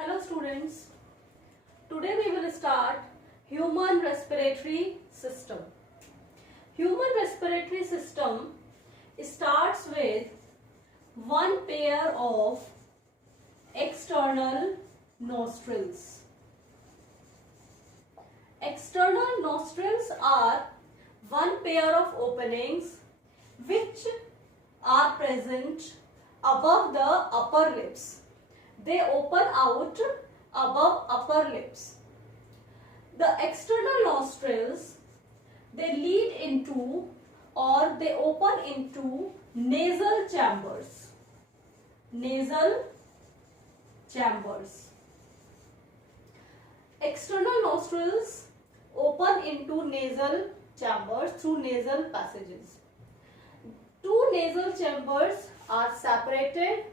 Hello students, today we will start human respiratory system. Human respiratory system starts with one pair of external nostrils. External nostrils are one pair of openings which are present above the upper lips. They open out above upper lips. The external nostrils, they lead into or they open into nasal chambers. Nasal chambers. External nostrils open into nasal chambers through nasal passages. Two nasal chambers are separated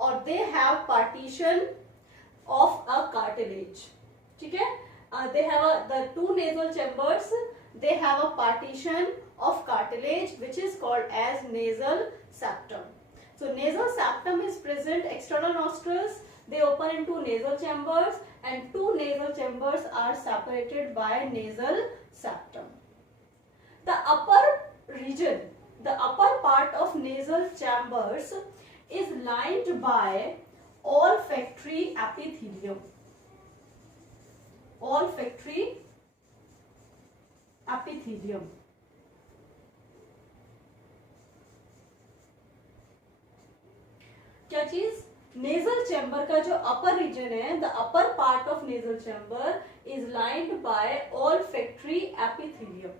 और they have partition of a cartilage. ठीक है? They have the two nasal chambers. They have a partition of cartilage which is called as nasal septum. So nasal septum is present. External nostrils, they open into nasal chambers, and two nasal chambers are separated by nasal septum. The upper region, the upper part of nasal chambers is lined by olfactory epithelium. Olfactory epithelium. क्या चीज? Nasal chamber का जो अपर reason है, the upper part of nasal chamber is lined by olfactory epithelium.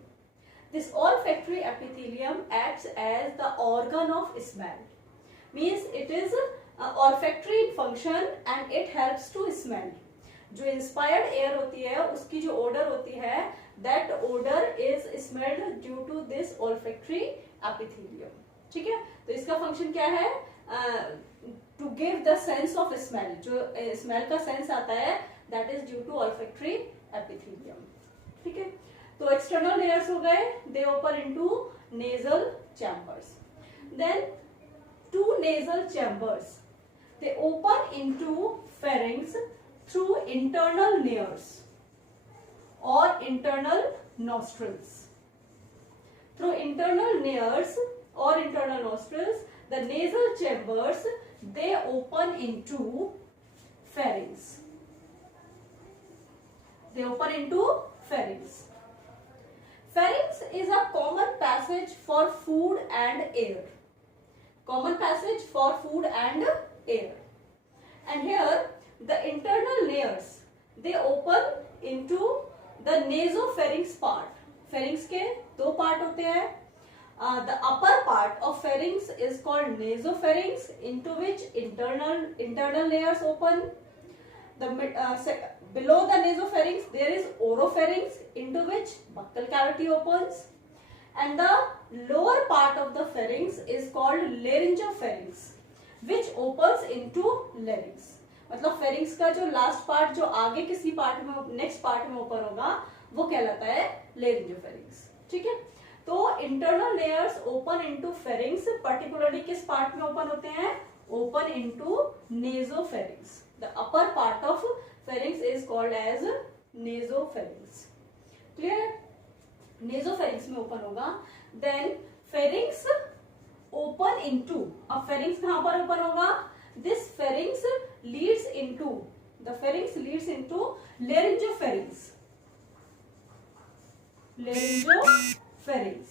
This olfactory epithelium acts as the organ of smell. Means it is olfactory in function and it helps to smell. जो inspired air होती है उसकी जो odor होती है, that odor is smelled due to this olfactory epithelium. ठीक है? तो इसका function क्या है? To give the sense of smell. जो smell का sense आता है, that is due to olfactory epithelium. ठीक है? तो external layers हो गए, they open into nasal chambers. Then two nasal chambers, they open into pharynx through internal nares or internal nostrils. Through internal nares or internal nostrils, the nasal chambers, they open into pharynx. They open into pharynx. Pharynx is a common passage for food and air. Common passage for food and air. And here the internal layers, they open into the nasopharynx part. Pharynx के दो part होते हैं. The upper part of pharynx is called nasopharynx, into which internal layers open. Below the nasopharynx there is oropharynx, into which buccal cavity opens. And the lower part of the pharynx is called laryngopharynx, which opens into larynx. मतलब pharynx का जो last part जो आगे किसी part में next part में open होगा वो कहलाता है laryngopharynx. ठीक है? तो internal layers open into pharynx, particularly किस part में open होते हैं? Open into nasopharynx. The upper part of pharynx is called as nasopharynx. Clear? नेजोफेरिंक्स में ओपन होगा. Then pharynx open into. अब फेरिंक्स कहां पर ओपन होगा? This pharynx leads into, the pharynx leads into laryngopharynx. Laryngopharynx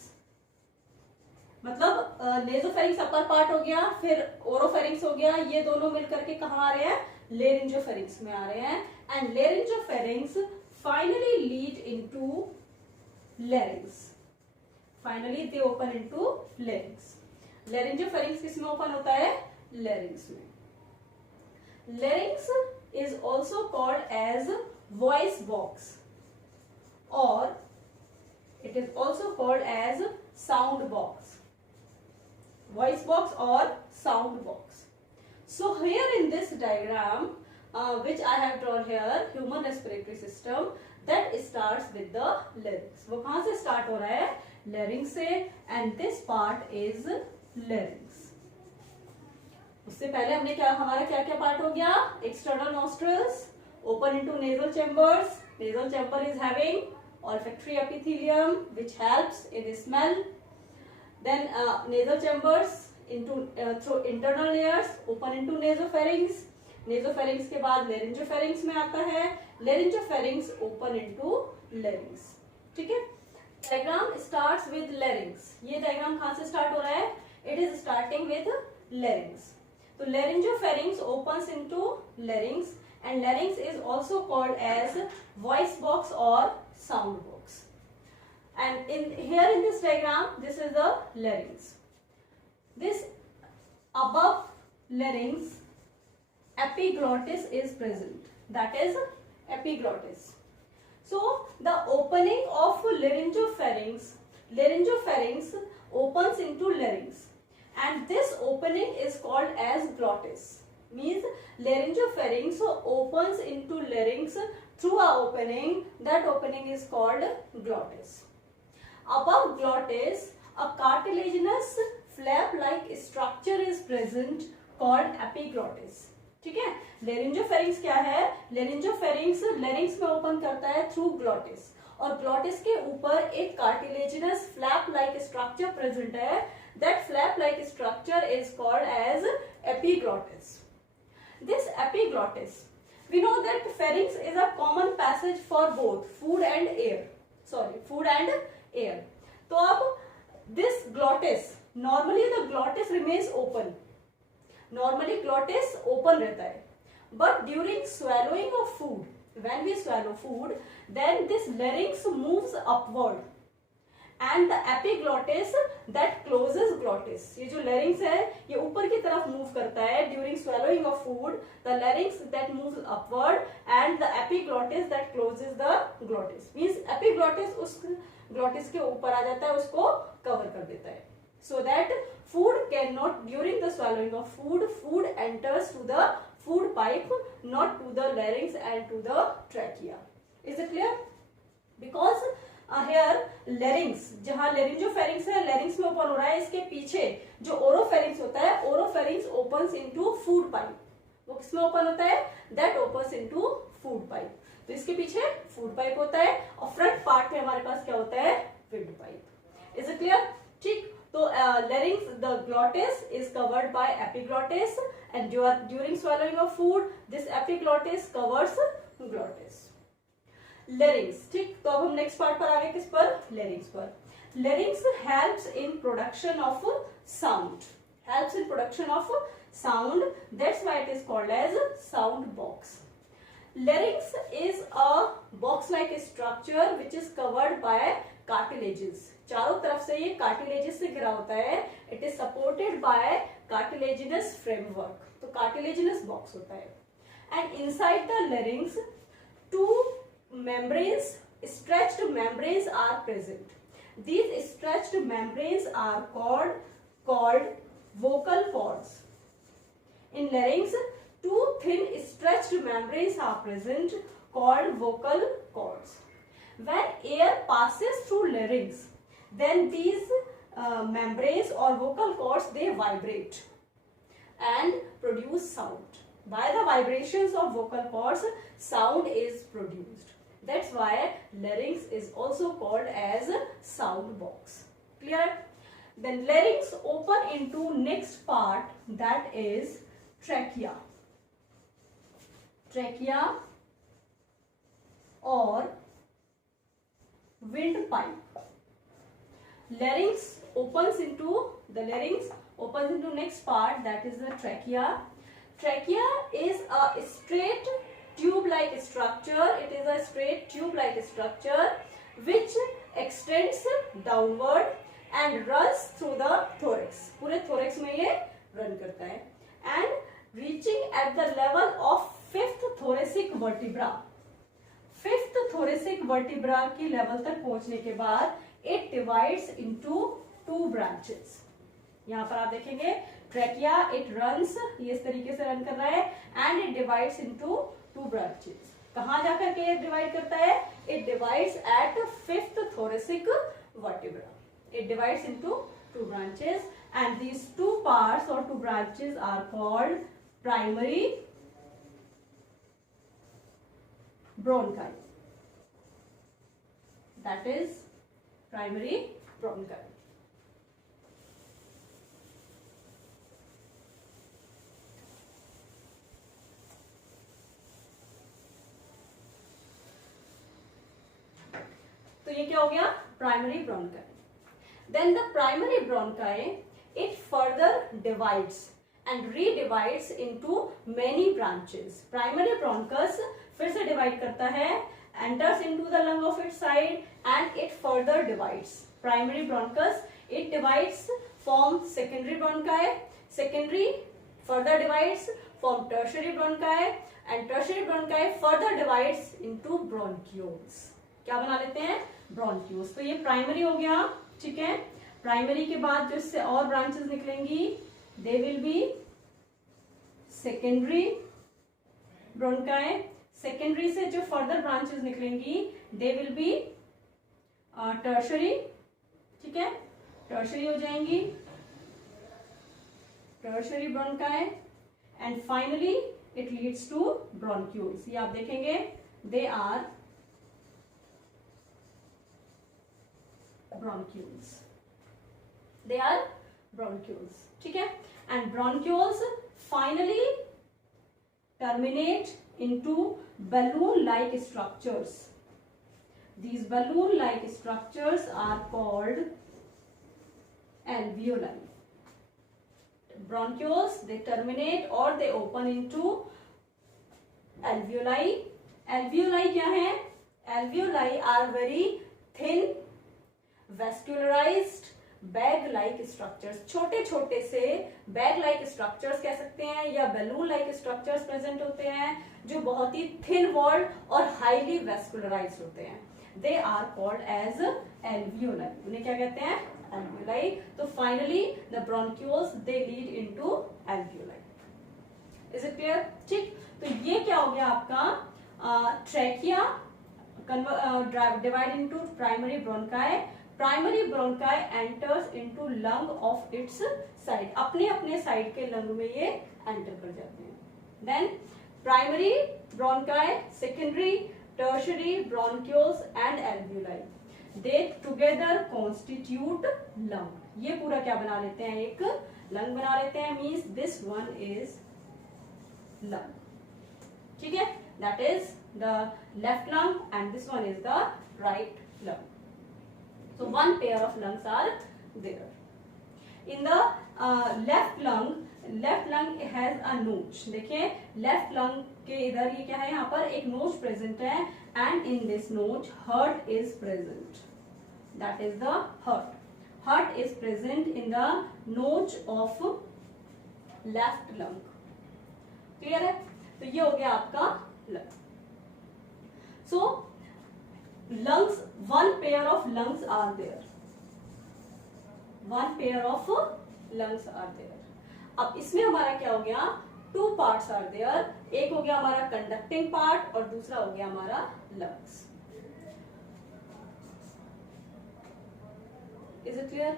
मतलब nasopharynx upper part हो गया, फिर ओरोफेरिंक्स हो गया. ये दोनों मिलकर के कहां आ रहे हैं? लेरिंजोफेरिंक्स में आ रहे हैं. And laryngopharynx finally lead into larynx. Finally they open into larynx. Laryngopharynx किस में ओपन होता है? larynx में. Larynx is also called as voice box or it is also called as sound box. Voice box or sound box. So here in this diagram which I have drawn here, human respiratory system, that starts with the larynx. वो कहाँ से start हो रहा है? larynx से. And this part is larynx. इससे पहले हमने हमारा क्या क्या पार्ट हो गया? External nostrils open into nasal chambers. Nasal chamber is having olfactory epithelium which helps in smell. Then nasal chambers into through internal layers open into nasopharynx. Nasopharynx के बाद laryngopharynx में आता है. Laryngopharynx open into larynx. ठीक है. Diagram starts with larynx. ये diagram कहाँ से स्टार्ट हो रहा है? It is starting with larynx. तो laryngopharynx opens into larynx and larynx is also called as voice box or sound box. And here in this diagram, this is the larynx. This above larynx epiglottis is present. That is epiglottis. So the opening of laryngopharynx opens into larynx, and this opening is called as glottis. Means laryngopharynx opens into larynx through a opening. That opening is called glottis. Above glottis, a cartilaginous flap-like structure is present called epiglottis. ठीक है. लेरिंजोफेरिंक्स क्या है? लेरिंजोफेरिंक्स larynx में open करता है through glottis, और glottis के ऊपर एक cartilaginous flap like structure present है. That flap like structure is called as epiglottis. This epiglottis, we know that pharynx is a common passage for both food and air. तो अब this glottis, normally the glottis remains open. Normally glottis open रहता है, but during swallowing of food, when we swallow food, then this larynx moves upward and the epiglottis that closes glottis. ये जो larynx है ये ऊपर की तरफ move करता है during swallowing of food. The larynx that moves upward and the epiglottis that closes the glottis. Means epiglottis उस glottis के ऊपर आ जाता है, उसको cover कर देता है, so that food cannot, during the swallowing of food enters to the food pipe, not to the larynx and to the trachea. Is it clear? Because here larynx, जहाँ laryngopharynx है, larynx में open हो रहा है. इसके पीछे जो oropharynx होता है, oropharynx opens into food pipe. वो किसमें ओपन होता है? That opens into food pipe. तो इसके पीछे food pipe होता है, और front part में हमारे पास क्या होता है? windpipe. Is it clear? ठीक. So larynx, the glottis is covered by epiglottis, and during swallowing of food, this epiglottis covers glottis. Larynx. ठीक. तो अब हम next part पर आ गए. किस पर? larynx पर. Larynx helps in production of sound. Helps in production of sound. That's why it is called as sound box. Larynx is a box-like structure which is covered by cartilages. चारों तरफ से ये cartilages से घिरा होता है. It is supported by cartilaginous framework. तो cartilaginous box होता है. And inside the larynx two membranes, stretched membranes are present. These stretched membranes are called vocal cords. In larynx, two thin stretched membranes are present called vocal cords. When air passes through larynx, then these membranes or vocal cords, they vibrate and produce sound. By the vibrations of vocal cords, sound is produced. That's why larynx is also called as sound box. Clear? Then larynx open into next part, that is trachea. Trachea or windpipe. Larynx opens into next part, that is the trachea. Trachea is a straight tube-like structure. It is a straight tube-like structure which extends downward and runs through the thorax. पूरे thorax में ये run करता है. And reaching at the level of fifth thoracic vertebra. Fifth thoracic vertebra की level तक पहुंचने के बाद it divides into two branches. यहाँ पर आप देखेंगे ट्रैकिया, इट रन्स, ये इस तरीके से रन कर रहा है, and it divides into two branches. कहाँ जाकर के डिवाइड करता है? It divides at fifth thoracic vertebra. It divides into two branches and these two parts or two branches are called primary bronchi. That is primary bronchi. तो ये क्या हो गया, primary bronchi. Then the primary bronchi it further divides and redivides into many branches. Primary bronchus फिर से divide करता है, enters into the lung of its side and it further divides. Primary bronchus it divides form secondary bronchi, secondary further divides form tertiary bronchi and tertiary bronchi further divides into bronchioles. क्या बना लेते हैं, bronchioles. तो ये primary हो गया, ठीक है. प्राइमरी के बाद जो इससे और ब्रांचेस निकलेंगी they will be secondary bronchi. Secondary से जो फर्दर ब्रांचेस निकलेंगी दे विल बी टर्शरी, ठीक है, टर्शरी हो जाएंगी, tertiary bronchi and finally it leads to bronchioles. ये आप देखेंगे they are bronchioles. They are bronchioles, ठीक है. And bronchioles finally terminate into balloon-like structures. These balloon-like structures are called alveoli. Bronchioles, they terminate or they open into alveoli. Alveoli क्या है? Alveoli are very thin vascularized bag like structures. छोटे छोटे से bag like structures कह सकते हैं या balloon like structures present होते हैं जो बहुत ही थिन वॉल्ड और हाईली वेस्क्युलराइज्ड होते हैं. They are called as alveoli. उन्हें क्या कहते हैं, एल्वियोलाई. तो finally the bronchioles they lead into alveoli. Is it clear, ठीक. तो ये क्या हो गया आपका trachea divide into primary bronchi. Primary bronchi enters into lung of its side. अपने अपने साइड के लंग में ये एंटर कर जाते हैं. Then primary bronchi, secondary, tertiary bronchioles and alveoli they together constitute lung. ये पूरा क्या बना लेते हैं, एक लंग बना लेते हैं. Means this one is lung, ठीक है. That is the left lung and this one is the right lung. So one pair of lungs are there. In the left lung has a notch. देखिए left lung के इधर ये क्या है, यहाँ पर एक नोच प्रेजेंट है and in this notch heart is present. That is the heart. Heart is present in the notch of left lung. Clear है. तो ये हो गया आपका lung. So lungs, one pair of lungs are there. One pair of lungs are there. अब इसमें हमारा क्या हो गया, two parts are there. एक हो गया हमारा conducting part और दूसरा हो गया हमारा lungs. Is it clear?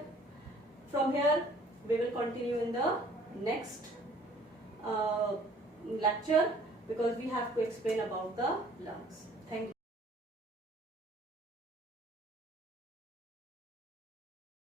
From here we will continue in the next lecture because we have to explain about the lungs.